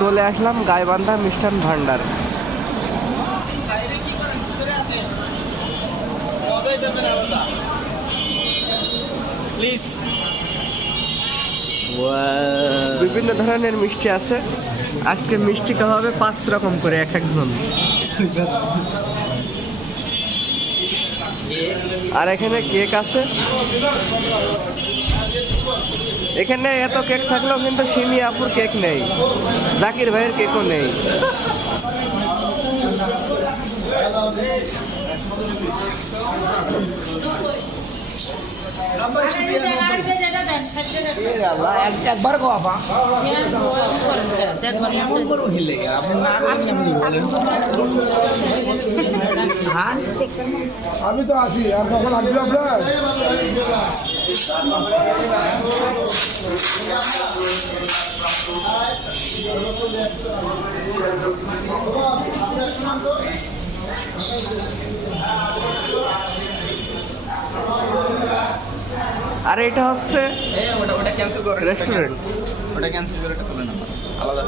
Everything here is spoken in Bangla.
চলে আসলাম গাইবান্ধা মিষ্টান ভান্ডার। বিভিন্ন ধরনের মিষ্টি আছে। আজকে মিষ্টি খাওয়া হবে 5 রকম করে এক একজন। আর এখানে কেক আছে। এখানে এত কেক থাকলেও কিন্তু সিমি আপুর কেক নেই, জাকির ভাইয়ের কেকও নেই। একবার আমি তো আসি আর তখন আসবে আপনার। আর এটা হচ্ছে ওটা ক্যান্সেল করে রেস্টুরেন্ট। ওটা ক্যান্সেল করে এটা তুলে না আলাদা।